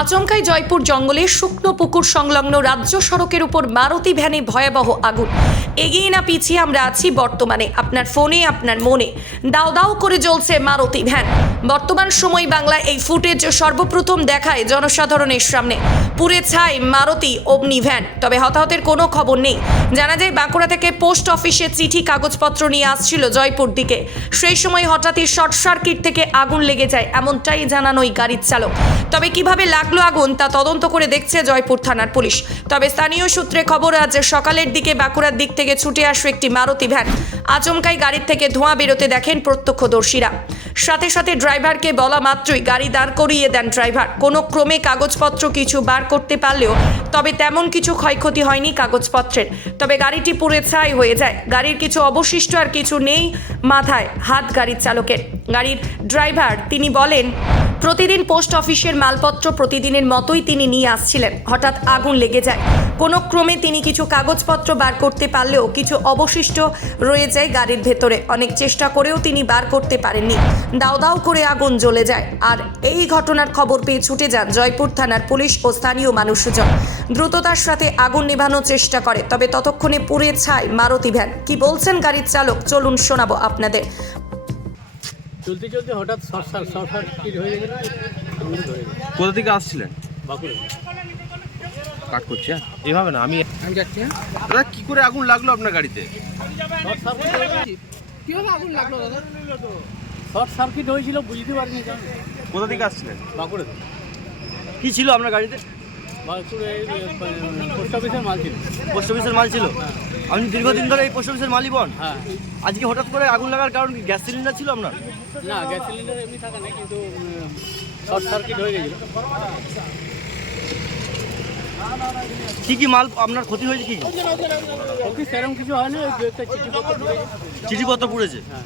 আচমকাই জয়পুর জঙ্গলে শুকনো পুকুর সংলগ্ন রাজ্য সড়কের উপর মারুতি ভ্যানে ভয়াবহ আগুন। এগিয়ে না পিছিয়ে আমরা আছি বর্তমানে। আপনার ফোনে, আপনার মনে। দাও দাও করে জ্বলছে মারুতি ভ্যান। বর্তমান সময় বাংলা এই ফুটেজ সর্বপ্রথম দেখায় জনসাধারণের সামনে। পুরে ছাই মারুতি অগ্নি ভ্যান। তবে হতাহতের কোনো খবর নেই। জানা যায়, বাঁকুড়া থেকে পোস্ট অফিসে চিঠি, কাগজপত্র নিয়ে আসছিল জয়পুর দিকে। সেই সময় হঠাৎই শর্ট সার্কিট থেকে আগুন লেগে যায়, এমনটাই জানানো ওই গাড়ির চালক। তবে কীভাবে লাগল আগুন, তা তদন্ত করে দেখছে জয়পুর থানার পুলিশ। তবে স্থানীয় সূত্রে খবর, আজ সকালের দিকে বাঁকুড়ার দিক থেকে ছুটে আসে একটি মারুতি ভ্যান। আচমকাই গাড়ির থেকে ধোঁয়া বেরোতে দেখেন প্রত্যক্ষদর্শীরা। সাথে সাথে ড্রাইভারকে বলা মাত্রই গাড়ি দাঁড় করিয়ে দেন ড্রাইভার। কোনো ক্রমে কাগজপত্র কিছু বার করতে পারলেও তবে তেমন কিছু ক্ষয়ক্ষতি হয়নি কাগজপত্রের। তবে গাড়িটি পুড়ে ছাই হয়ে যায়। গাড়ির কিছু অবশিষ্ট আর কিছু নেই মাথায় হাত গাড়ির চালকের। গাড়ির ড্রাইভার তিনি বলেন, প্রতিদিন পোস্ট অফিসের মালপত্র প্রতিদিনের মতোই তিনি নিয়ে আসছিলেন। হঠাৎ আগুন লেগে যায়। কোনো ক্রমে তিনি কিছু কাগজপত্র বার করতে পারলেও কিছু অবশিষ্ট রয়ে যায় গাড়ির ভেতরে। অনেক চেষ্টা করেও তিনি বার করতে পারেননি। দাও দাও করে আগুন জ্বলে যায়। আর এই ঘটনার খবর পেয়ে ছুটে যান জয়পুর থানার পুলিশ ও স্থানীয় মানুষজন। দ্রুততার সাথে আগুন নেভানোর চেষ্টা করে। তবে ততক্ষণে পুড়ে ছাই মারুতি ভ্যান। কি বলছেন গাড়ির চালক? চলুন শোনাবো আপনাদের। চলতে চলতে হঠাৎ শর্ট সার্কিট হয়ে গেল। কোথা থেকে আসছিলেন? বাঁকুড়ে। কাট করছে? হ্যাঁ? এভাবে না আমি আমি যাচ্ছি হ্যাঁ। দাদা কি করে আগুন লাগল আপনার গাড়িতে? শর্ট আগুন লাগল দাদা? শর্ট সার্কিট হয়েছিল বুঝতে পারিনি কোথা থেকে আসছিলেন? বাঁকুড়ে কি ছিল আপনার গাড়িতে? পোস্ট অফিসের মাল ছিল। পোস্ট অফিসের মাল ছিল? আপনি দীর্ঘদিন ধরে এই পোস্ট অফিসের মালই বন? হ্যাঁ। আজকে হঠাৎ করে আগুন লাগার কারণ কি? গ্যাস সিলিন্ডার ছিল আপনার? না গ্যাস সিলিন্ডার এমনি থাকা নেই কিন্তু শর্ট সার্কিট হয়ে গেছিল। কি কি মাল আপনার ক্ষতি হয়েছে কি সেরকম কিছু হয় না ওই দু একটা চিঠিপত্র ঢুকে চিঠিপত্র পুড়েছে? হ্যাঁ।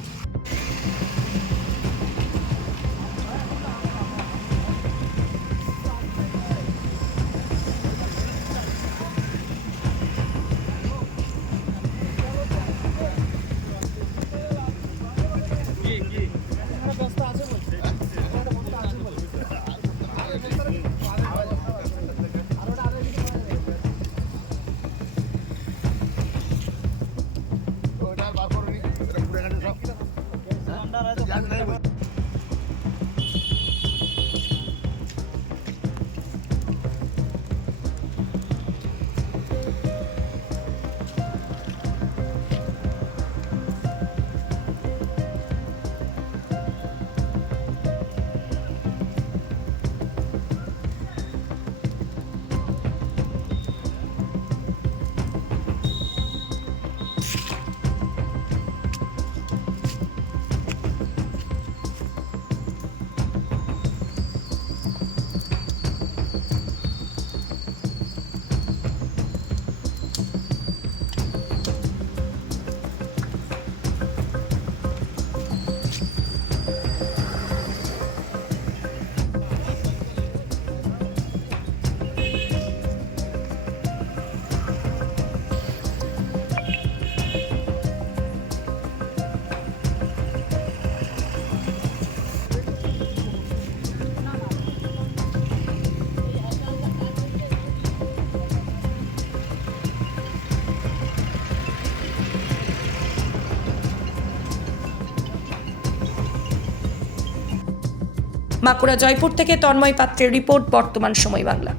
है বাঁকুড়া জয়পুর থেকে তন্ময় পাত্রের রিপোর্ট বর্তমান সময় বাংলা।